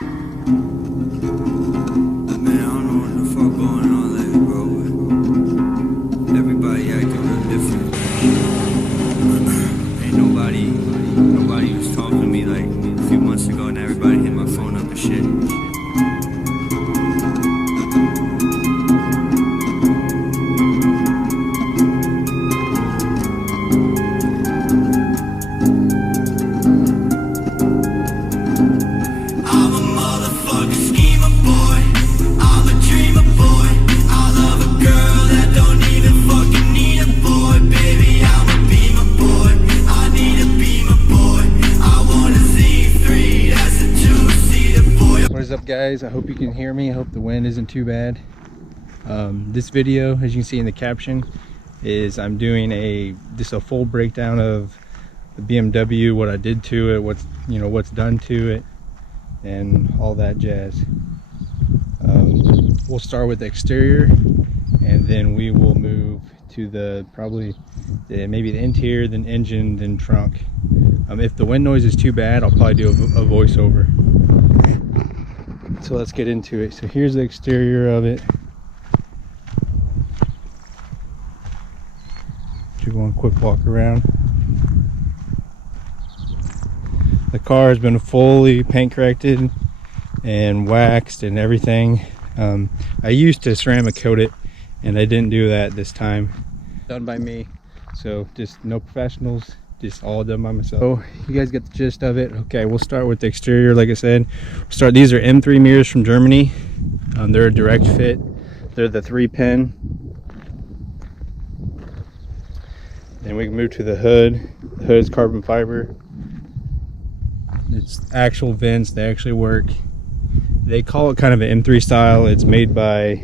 Man, I don't know what the fuck going on lately, bro. But everybody acting real different. Ain't nobody was talking to me like a few months ago, and everybody hit my phone up and shit. What is up, guys? I hope you can hear me. I hope the wind isn't too bad. This video, as you can see in the caption, is I'm doing just a full breakdown of the BMW, what I did to it, what's done to it, and all that jazz. We'll start with the exterior, and then we will move to maybe the interior, then engine, then trunk. If the wind noise is too bad, I'll probably do a voiceover. So let's get into it. So here's the exterior of it. Do one quick walk around. The car has been fully paint corrected and waxed and everything. I used to ceramic coat it, and I didn't do that this time. Done by me, so just no professionals, just all done by myself. So you guys get the gist of it. Okay, we'll start with the exterior. Like I said, these are M3 mirrors from Germany. They're a direct fit. They're the 3-pin. Then we can move to the hood. The hood is carbon fiber. It's actual vents, they actually work. They call it kind of an M3 style. It's made by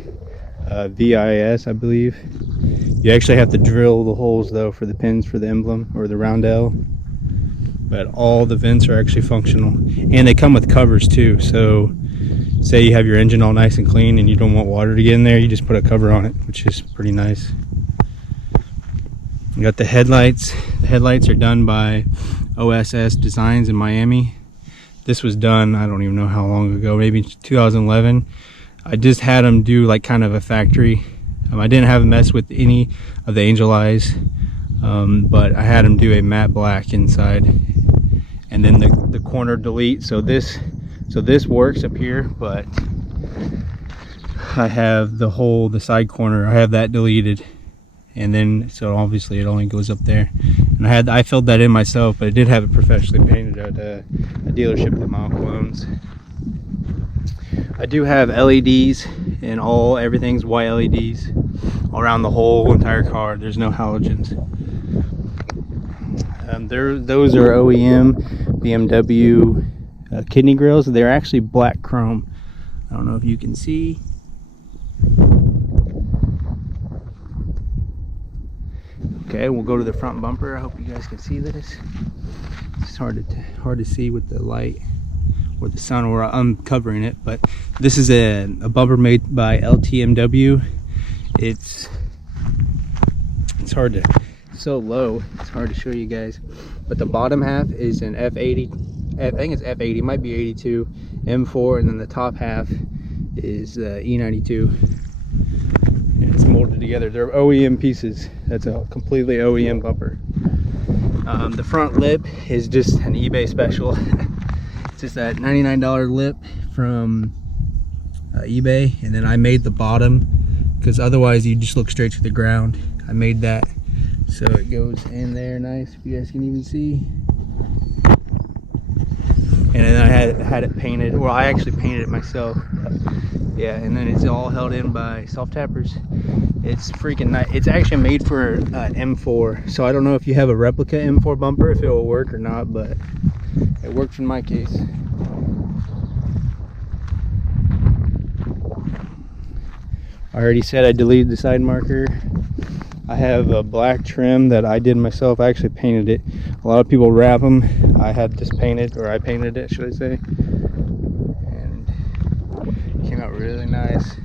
VIS, I believe. You actually have to drill the holes though for the pins for the emblem or the roundel, but all the vents are actually functional, and they come with covers too. So say you have your engine all nice and clean and you don't want water to get in there, you just put a cover on it, which is pretty nice. You got the headlights. The headlights are done by OSS Designs in Miami. This was done, I don't even know how long ago, maybe 2011. I just had them do like kind of a factory. I didn't have a mess with any of the angel eyes, but I had them do a matte black inside, and then the corner delete. So this works up here, but I have the side corner, I have that deleted, and then so obviously it only goes up there. And I filled that in myself, but I did have it professionally painted at a dealership that my uncle owns. I do have LEDs, and everything's white LEDs all around the whole entire car. There's no halogens. Those are OEM BMW kidney grills. They're actually black chrome. I don't know if you can see. Okay, we'll go to the front bumper. I hope you guys can see this. It's hard to see with the light or the sun, or I'm covering it, but this is a bumper made by LTMW. It's so low, it's hard to show you guys, but the bottom half is an F80, I think it's F80, might be 82 M4, and then the top half is E92, and it's molded together. They're OEM pieces. That's a completely OEM bumper. The front lip is just an eBay special. It's just that $99 lip from eBay, and then I made the bottom because otherwise you just look straight to the ground. I made that so it goes in there nice, if you guys can even see. And then I had it painted. Well, I actually painted it myself. Yeah, and then it's all held in by self tappers. It's freaking nice. It's actually made for M4, so I don't know if you have a replica M4 bumper if it will work or not, but it worked in my case. I already said I deleted the side marker. I have a black trim that I did myself. I actually painted it. A lot of people wrap them. I had this painted, or I painted it, should I say. And it came out really nice.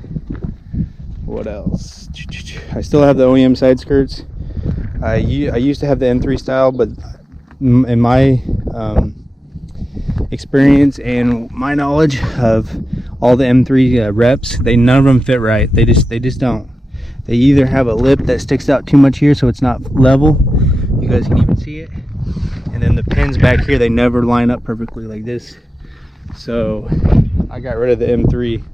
What else? I still have the OEM side skirts. I used to have the M3 style, but in my experience and my knowledge of all the M3 reps, none of them fit right. They just don't. They either have a lip that sticks out too much here so it's not level, you guys can even see it, and then the pins back here, they never line up perfectly like this. So I got rid of the M3,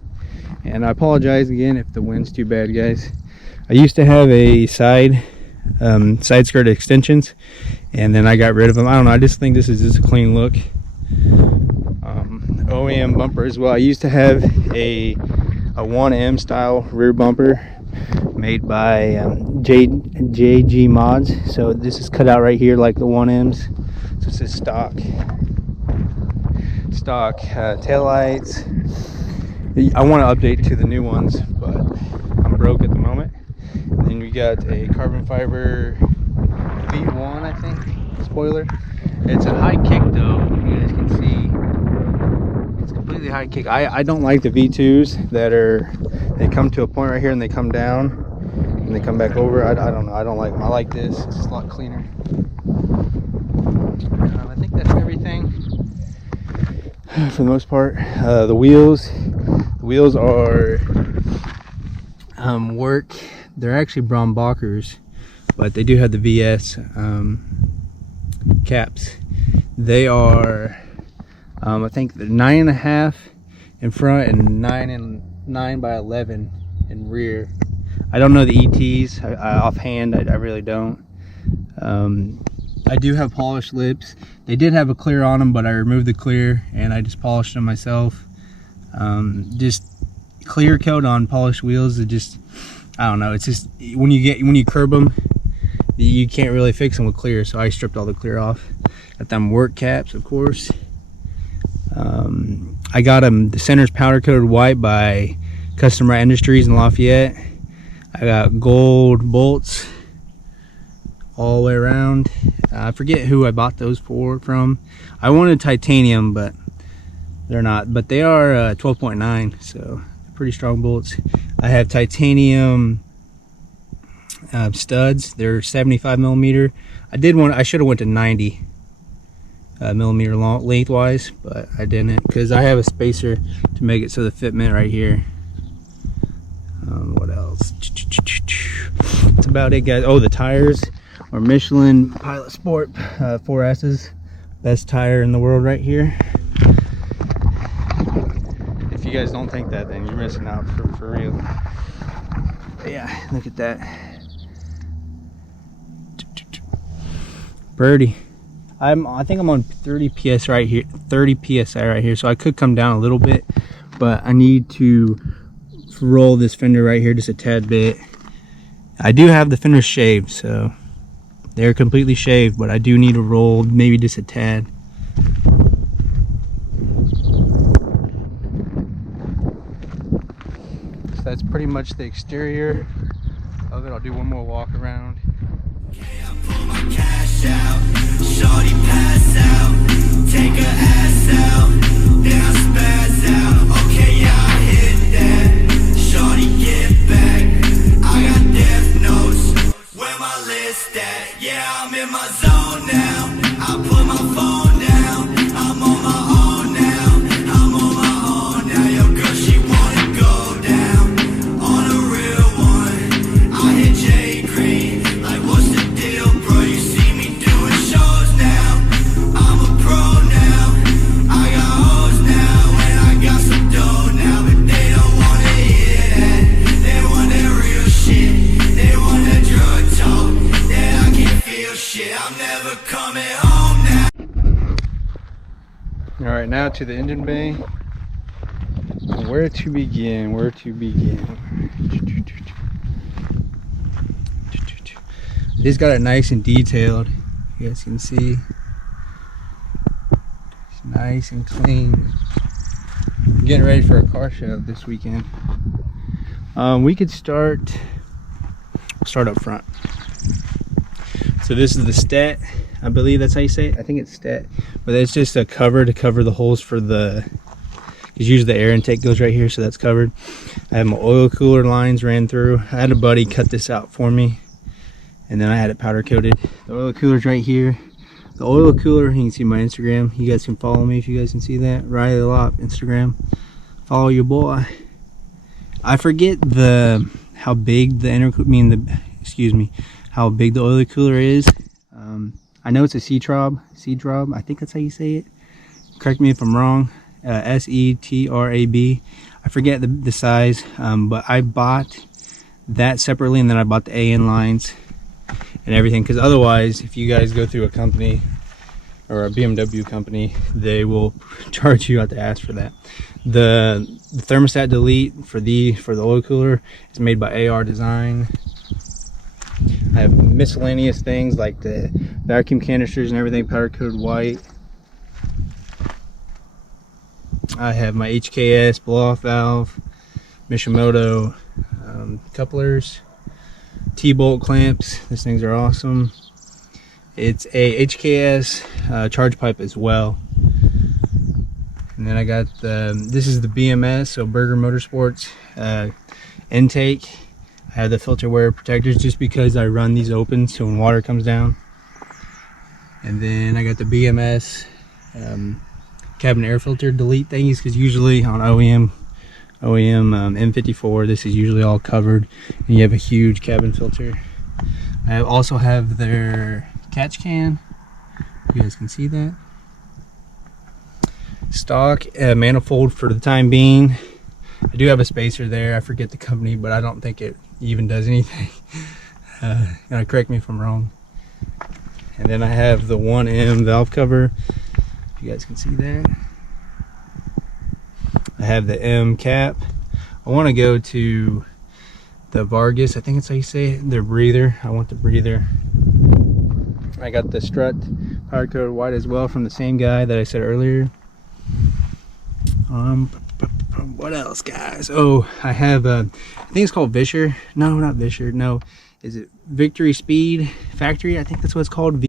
and I apologize again if the wind's too bad, guys. I used to have a side skirt extensions, and then I got rid of them. I don't know, I just think this is just a clean look. OEM bumper as well. I used to have a 1M style rear bumper made by JG Mods. So this is cut out right here like the 1Ms. So this is stock tail lights. I want to update to the new ones, but I'm broke at the moment. And then we got a carbon fiber V1, I think, spoiler. It's a high kick though, you guys can see. It's completely high kick. I don't like the V2s that they come to a point right here and they come down and they come back over. I don't know, I don't like them. I like this, it's just a lot cleaner. I think that's everything for the most part. The wheels are work. They're actually Brombacher's, but they do have the VS caps. They are I think they're 9.5 in front and 9 by 11 in rear. I don't know the ETs offhand. I really don't. I do have polished lips. They did have a clear on them, but I removed the clear and I just polished them myself. Just clear coat on polished wheels, it just, I don't know, it's just when you curb them, you can't really fix them with clear, so I stripped all the clear off. Got them work caps, of course. I got them, the center's powder coated white by Custom Rat Industries in Lafayette. I got gold bolts all the way around. I forget who I bought those from. I wanted titanium, but they're not, but they are 12.9, so pretty strong bolts. I have titanium studs. They're 75 millimeter. I should have went to 90 millimeter long lengthwise, but I didn't because I have a spacer to make it so the fitment right here. What else? That's about it, guys. Oh, the tires are Michelin Pilot Sport 4S's, best tire in the world right here. If you guys don't think that, then you're missing out for real. But yeah, look at that. Birdie. I think I'm on 30 PS right here, 30 PSI right here, so I could come down a little bit, but I need to roll this fender right here just a tad bit. I do have the fenders shaved, so they're completely shaved, but I do need to roll maybe just a tad. So that's pretty much the exterior of it. I'll do one more walk around. Shorty pass out, take her ass out, then I spaz out. Okay, yeah, I hit that. Shorty get back, I got death notes. Where my list at? Yeah, I'm in my zone now. I put my phone down. I'm on my own now. I'm on my own now. Yo, girl, she wanna go down on a real one. I hit J Green. Like, what's the deal, bro? You see me doing shows now. I'm a pro now. I got hoes now, and I got some dough now, but they don't wanna hear that. They want that real shit. They want that drug talk. That I can't feel shit. I'm never coming home now. All right, now to the engine bay. Where to begin? Where to begin? This got it nice and detailed. You guys can see. It's nice and clean. I'm getting ready for a car show this weekend. We could start up front. So this is the stat. I believe that's how you say it. I think it's stat, but it's just a cover to cover the holes for the, because usually the air intake goes right here, so that's covered. I have my oil cooler lines ran through. I had a buddy cut this out for me, and then I had it powder coated. The oil cooler's right here. The oil cooler, you can see my Instagram. You guys can follow me if you guys can see that. Riley Lop, Instagram. Follow your boy. I forget how big the how big the oil cooler is. I know it's a C-Trab. I think that's how you say it. Correct me if I'm wrong. S-E-T-R-A-B. I forget the size, but I bought that separately, and then I bought the AN lines and everything, because otherwise, if you guys go through a company or a BMW company, they will charge you out the ass for that. The thermostat delete for the oil cooler is made by AR Design. I have miscellaneous things like the vacuum canisters and everything, powder coated white. I have my HKS blow-off valve, Mishimoto couplers, T-bolt clamps. These things are awesome. It's a HKS charge pipe as well. And then I got this is the BMS, so Burger Motorsports intake. I have the filter wear protectors just because I run these open so when water comes down. And then I got the BMS cabin air filter delete thingies, because usually on OEM M54 this is usually all covered and you have a huge cabin filter. I also have their catch can. You guys can see that. Stock manifold for the time being. I do have a spacer there. I forget the company, but I don't think it even does anything. Correct me if I'm wrong. And then I have the 1M valve cover. If you guys can see that. I have the M cap. I want to go to the Vargas, I think that's how you say it, their breather. I want the breather. I got the strut powder coated white as well from the same guy that I said earlier. What else, guys? Oh, I have I think it's called Vischer. No, not Vischer. No, is it Victory Speed Factory? I think that's what it's called.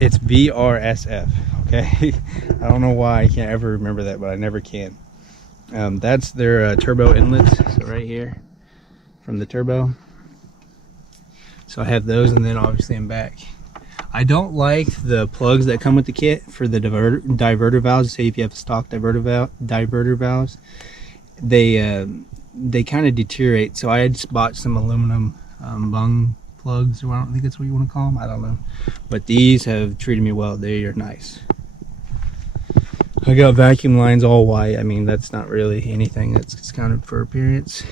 It's VRSF. Okay. I don't know why I can't ever remember that, but I never can. That's their turbo inlets. So right here from the turbo. So I have those, and then obviously I'm back. I don't like the plugs that come with the kit for the diverter valves. Say if you have stock diverter valves, they kind of deteriorate. So I just bought some aluminum bung plugs, or I don't think that's what you want to call them. I don't know, but these have treated me well. They are nice. I got vacuum lines all white. I mean, that's not really anything. That's kind of for appearance.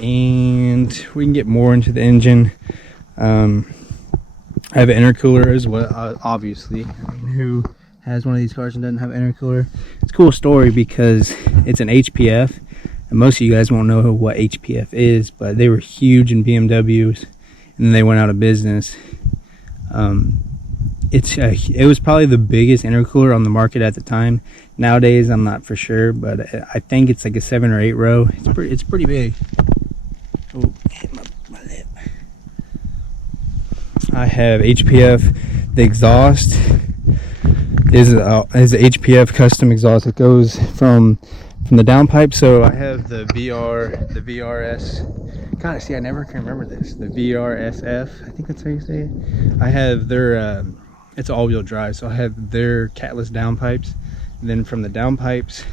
And we can get more into the engine. I have an intercooler as well, obviously. I mean, who has one of these cars and doesn't have an intercooler? It's a cool story because it's an HPF, and most of you guys won't know what HPF is, but they were huge in BMWs, and then they went out of business. It was probably the biggest intercooler on the market at the time. Nowadays, I'm not for sure, but I think it's like a 7 or 8 row. It's pretty big. Oh, hit my lip. I have HPF. The exhaust is a HPF custom exhaust. It goes from the downpipe. So I have the VRS. God, see, I never can remember this. The VRSF. I think that's how you say it. I have their. It's all-wheel drive, so I have their catless downpipes. And then from the downpipes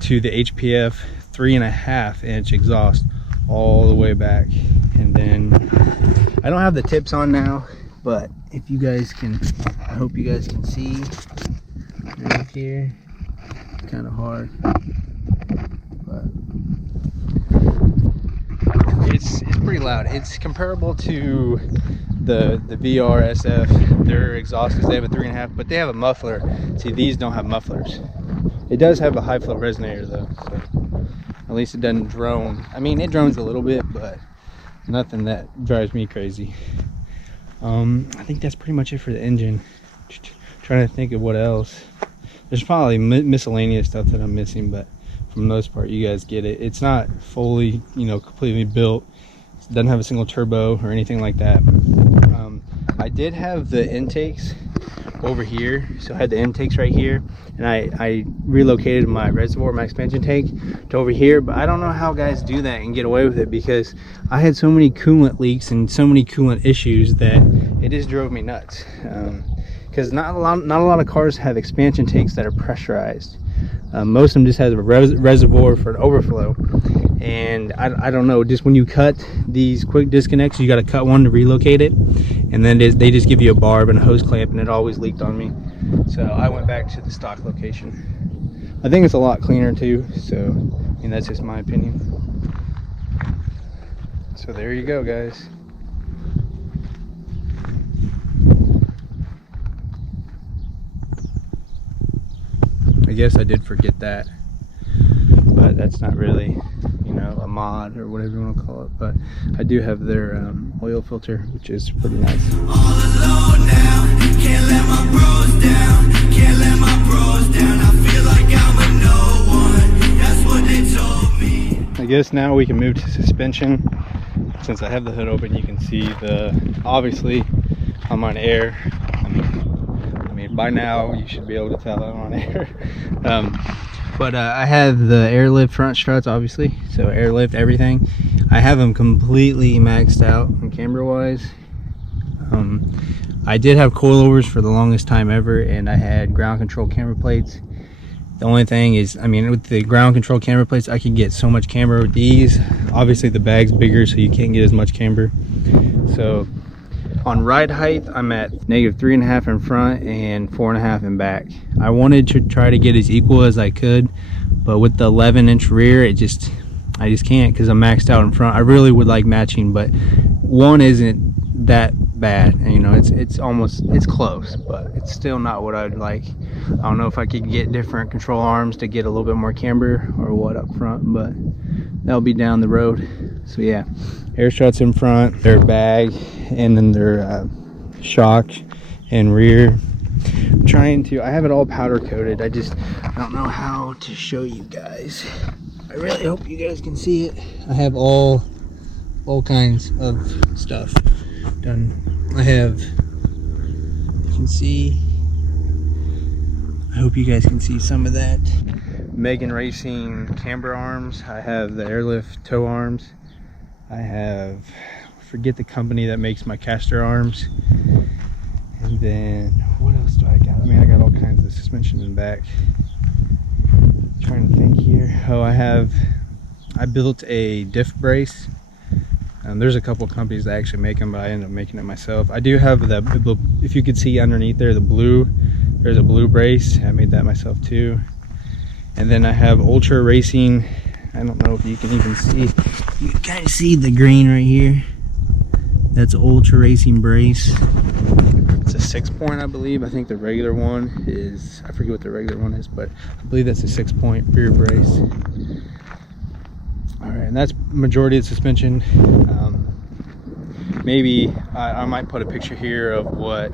to the HPF 3.5-inch exhaust all the way back. And then I don't have the tips on now, but if you guys can, I hope you guys can see right here. It's kind of hard, but it's pretty loud. It's comparable to the VRSF, their exhaust, because they have a 3.5, but they have a muffler. See, these don't have mufflers. It does have a high flow resonator though, so at least it doesn't drone. I mean, it drones a little bit, but nothing that drives me crazy. I think that's pretty much it for the engine. Trying to think of what else. There's probably miscellaneous stuff that I'm missing, but for the most part, you guys get it. It's not fully, completely built. It doesn't have a single turbo or anything like that. I did have the intakes over here, so I had the intakes right here, and I relocated my reservoir, my expansion tank, to over here. But I don't know how guys do that and get away with it, because I had so many coolant leaks and so many coolant issues that it just drove me nuts. Because not a lot of cars have expansion tanks that are pressurized. Most of them just have a reservoir for an overflow. And I don't know, just when you cut these quick disconnects, you got to cut one to relocate it, and then they just give you a barb and a hose clamp, and it always leaked on me. So I went back to the stock location. I think it's a lot cleaner too, so I mean, that's just my opinion. So there you go, guys. I guess I did forget that, but that's not really, you know, a mod or whatever you want to call it. But I do have their oil filter, which is pretty nice. All alone now, can't let my bros down, can't let my bros down. I feel like I'm a no one, that's what they told me. I guess now we can move to suspension. Since I have the hood open, you can see obviously I'm on air. I mean, by now you should be able to tell I'm on air. But I have the airlift front struts, obviously, so airlift everything. I have them completely maxed out on camber wise. I did have coilovers for the longest time ever, and I had ground control camber plates. The only thing is, I mean, with the ground control camber plates, I can get so much camber. With these, obviously the bag's bigger, so you can't get as much camber. So on ride height, I'm at -3.5 in front and 4.5 in back. I wanted to try to get as equal as I could, but with the 11-inch rear, I just can't, because I'm maxed out in front. I really would like matching, but one isn't that bad, and you know, it's close, but it's still not what I'd like. I don't know if I could get different control arms to get a little bit more camber or what up front, but that'll be down the road. So yeah, air struts in front, their bag, and then their shock and rear. I have it all powder coated. I don't know how to show you guys. I really hope you guys can see it. I have all kinds of stuff done. I have, you can see, I hope you guys can see some of that. Megan Racing camber arms. I have the airlift toe arms. I have, I forget the company that makes my caster arms. And then what else do I got? I mean, I got all kinds of suspension in back. I'm trying to think here. Oh, I built a diff brace. There's a couple companies that actually make them, but I ended up making it myself. I do have if you could see underneath there, there's a blue brace. I made that myself too. And then I have Ultra Racing. I don't know if you can even see. You can kind of see the green right here. That's Ultra Racing brace. It's a 6-point, I believe. I think the regular one is, I forget what the regular one is, but I believe that's a 6-point rear brace. All right, and that's majority of the suspension. Maybe I might put a picture here of what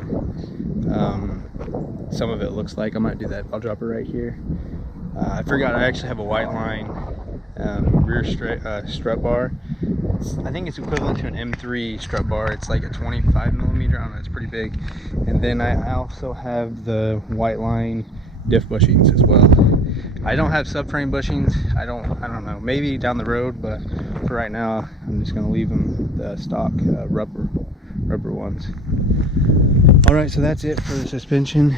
some of it looks like. I might do that. I'll drop it right here. I forgot I actually have a white line rear strut bar. I think it's equivalent to an M3 strut bar. It's like a 25mm. I don't know, it's pretty big. And then I also have the white line diff bushings as well. I don't have subframe bushings. I don't know, maybe down the road, but for right now I'm just gonna leave them the stock rubber ones. All right, so that's it for the suspension.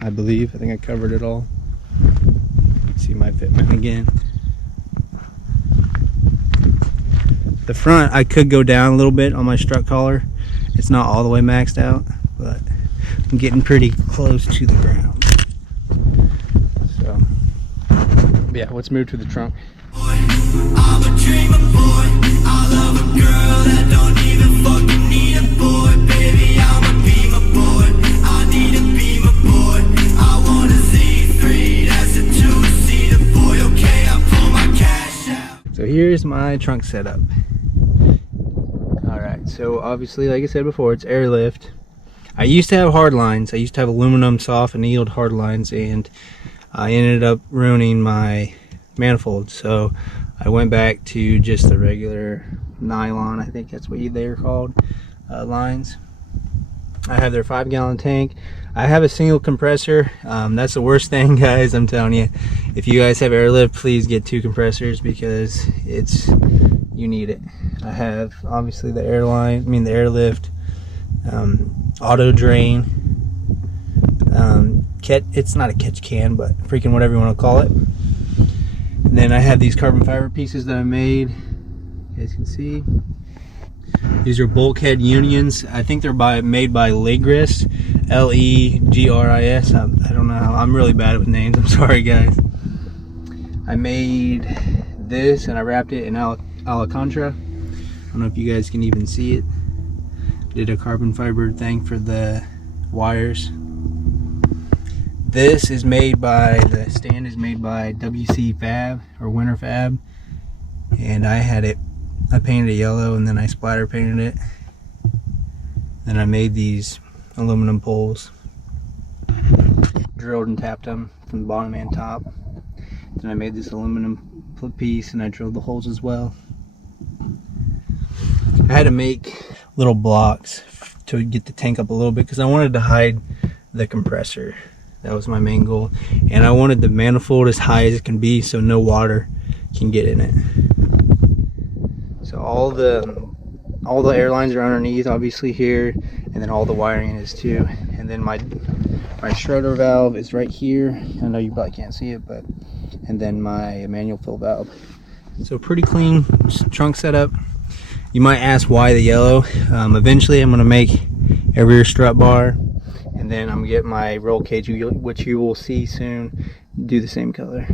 I think I covered it all. See my fitment again. The front, I could go down a little bit on my strut collar. It's not all the way maxed out, but I'm getting pretty close to the ground. So yeah, let's move to the trunk. I'm a dreamer boy. I love a girl that don't even fucking need a boy. Baby, I'm a beamer boy. I need a beamer boy. I want a Z3, that's a 2-seater boy. Okay, I pull my cash out. So here's my trunk setup. Alright, so obviously, like I said before, it's airlift. I used to have hard lines. I used to have aluminum soft annealed hard lines, and I ended up ruining my manifold, so I went back to just the regular nylon, I think that's what they're called, lines. I have their 5-gallon tank. I have a single compressor. That's the worst thing, guys. I'm telling you, if you guys have airlift, please get 2 compressors because you need it. I have obviously the airlift, auto drain, it's not a catch can, but freaking whatever you want to call it. And then I have these carbon fiber pieces that I made. You guys can see. These are bulkhead unions. I think they're made by Legris, Legris. I don't know how. I'm really bad with names. I'm sorry, guys. I made this and I wrapped it in Alcantara. I don't know if you guys can even see it. Did a carbon fiber thing for the wires. This is made by, the stand is made by WC Fab or Winter Fab, and I painted it yellow and then I splatter painted it. Then I made these aluminum poles, drilled and tapped them from the bottom and top. Then I made this aluminum piece and I drilled the holes as well. I had to make little blocks to get the tank up a little bit because I wanted to hide the compressor. That was my main goal, and I wanted the manifold as high as it can be so no water can get in it. So all the airlines are underneath, obviously here, and then all the wiring is too. And then my Schroeder valve is right here. I know you probably can't see it, but and then my manual fill valve. So pretty clean trunk setup. You might ask why the yellow. Eventually I'm gonna make a rear strut bar, and then I'm gonna get my roll cage, which you will see soon, do the same color.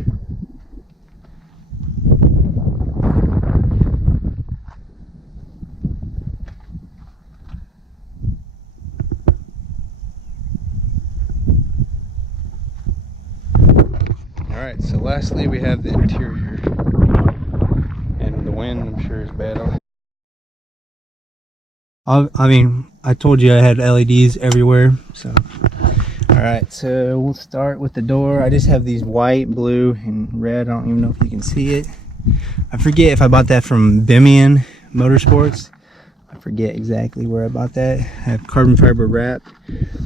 Alright, so lastly we have the interior. And the wind, I'm sure, is bad on it. I mean, I told you I had LEDs everywhere, so. Alright, so we'll start with the door. I just have these white, blue, and red. I don't even know if you can see it. I forget if I bought that from Bimian Motorsports. I forget exactly where I bought that. I have carbon fiber wrap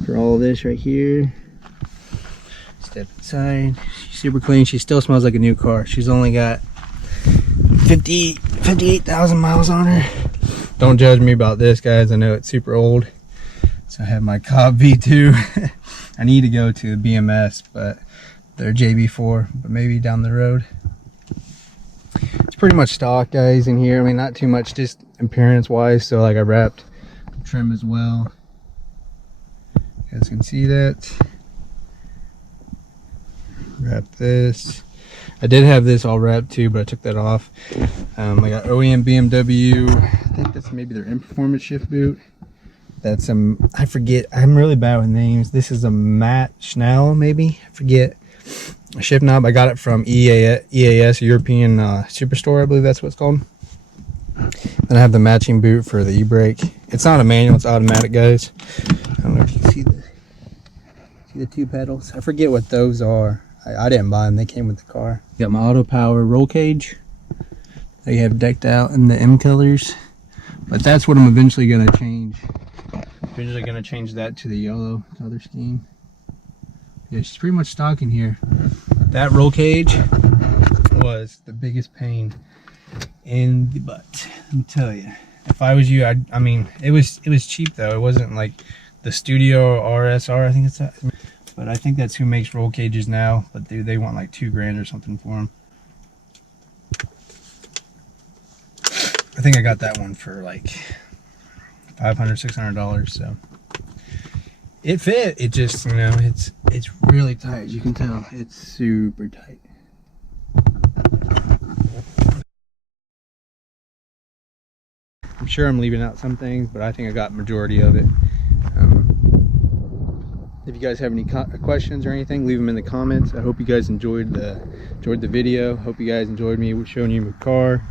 for all of this right here. Step inside. She's super clean. She still smells like a new car. She's only got 58,000 miles on her. Don't judge me about this, guys. I know it's super old. So I have my Cobb V2. I need to go to the BMS, but they're JB4, but maybe down the road. It's pretty much stock, guys, in here. I mean, not too much, just appearance wise. So like I wrapped trim as well. You guys can see that. Wrap this. I did have this all wrapped too, but I took that off. I got OEM BMW. I think that's maybe their in-performance shift boot. That's I forget. I'm really bad with names. This is a Matt Schnell, maybe. I forget. A shift knob. I got it from EAS, European Superstore, I believe that's what it's called. Then I have the matching boot for the e-brake. It's not a manual, it's automatic, guys. I don't know if you can see the 2 pedals. I forget what those are. I didn't buy them, they came with the car. Got my auto power roll cage. They have decked out in the M colors. But that's what I'm eventually going to change. Eventually going to change that to the yellow color scheme. Yeah, it's pretty much stock in here. That roll cage was the biggest pain in the butt, let me tell you. If I was you, I mean, it was cheap though. It wasn't like the Studio RSR, I think it's that. But I think that's who makes roll cages now. But they want like $2 grand or something for them. I think I got that one for like $500, $600. So it fit. It just, you know, it's really tight. You can tell it's super tight. I'm sure I'm leaving out some things, but I think I got majority of it. If you guys have any questions or anything, leave them in the comments. I hope you guys enjoyed the video. Hope you guys enjoyed me showing you my car.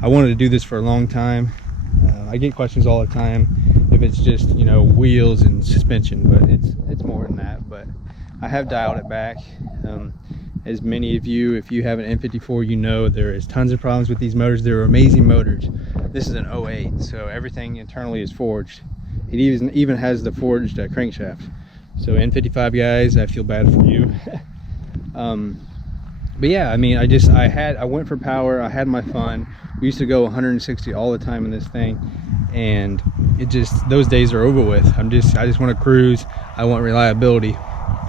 I wanted to do this for a long time. I get questions all the time if it's just, you know, wheels and suspension, but it's more than that. But I have dialed it back. As many of you, if you have an M54, you know there is tons of problems with these motors. They're amazing motors. This is an 08, so everything internally is forged. It even has the forged crankshaft. So N55 guys, I feel bad for you. But yeah, I mean, I went for power. I had my fun. We used to go 160 all the time in this thing, and those days are over with. I just want to cruise. I want reliability.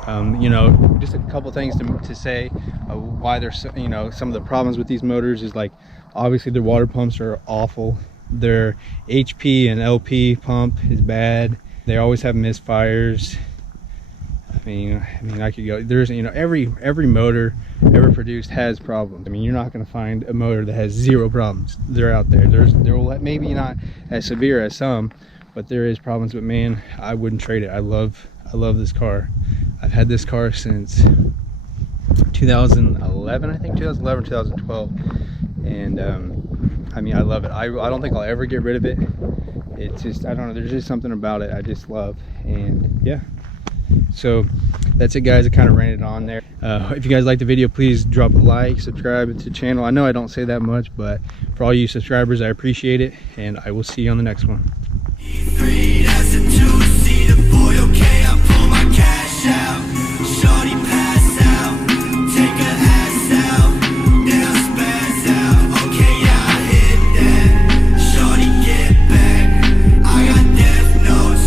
You know, just a couple things to say why there's, you know, some of the problems with these motors is, like, obviously their water pumps are awful. Their HP and LP pump is bad. They always have misfires. I mean, I could go. There's, you know, every motor ever produced has problems. I mean, you're not going to find a motor that has zero problems. They're out there. There will, maybe not as severe as some, but there is problems. But man, I wouldn't trade it. I love this car. I've had this car since 2011, I think 2011, 2012, and I mean, I love it. I don't think I'll ever get rid of it. It's just, I don't know, there's just something about it I just love. And yeah, so that's it guys. I kind of ranted on there. If you guys like the video, please drop a like, subscribe to the channel. I know I don't say that much, but for all you subscribers, I appreciate it, and I will see you on the next one. E3, that's a two-seater, boy, okay, I pull my cash out. Shorty pass out, take her ass out, then I spaz out. Okay, yeah, I hit that. Shorty get back, I got death notes,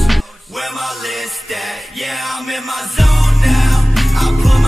where my list at? Yeah, I'm in my zone now, I put my